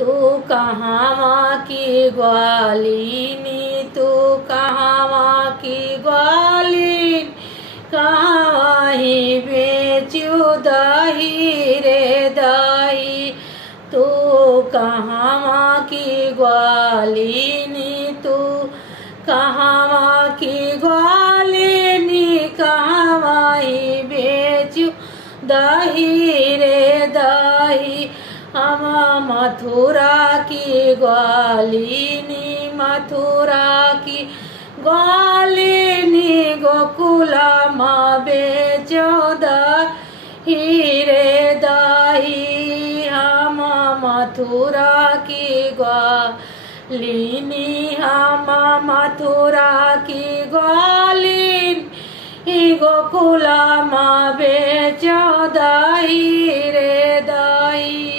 तू कहाँ की ग्वालिनी, तू कहाँ की ग्वालिनी, कहाँ ही बेचू दही रे दही। तू कहाँ की ग्वालिनी, तू कहाँ की ग्वालिनी, कहाँ ही बेचू दही रे दही। हम मथुरा की ग्वालिनी, मथुरा की ग्वालिनी, गोकुला माँ बेचो दही रे दही। हम मथुरा की ग्वालिनी, हम मथुरा की ग्वालिनी, गोकुला माँ बेचो दही रे दही।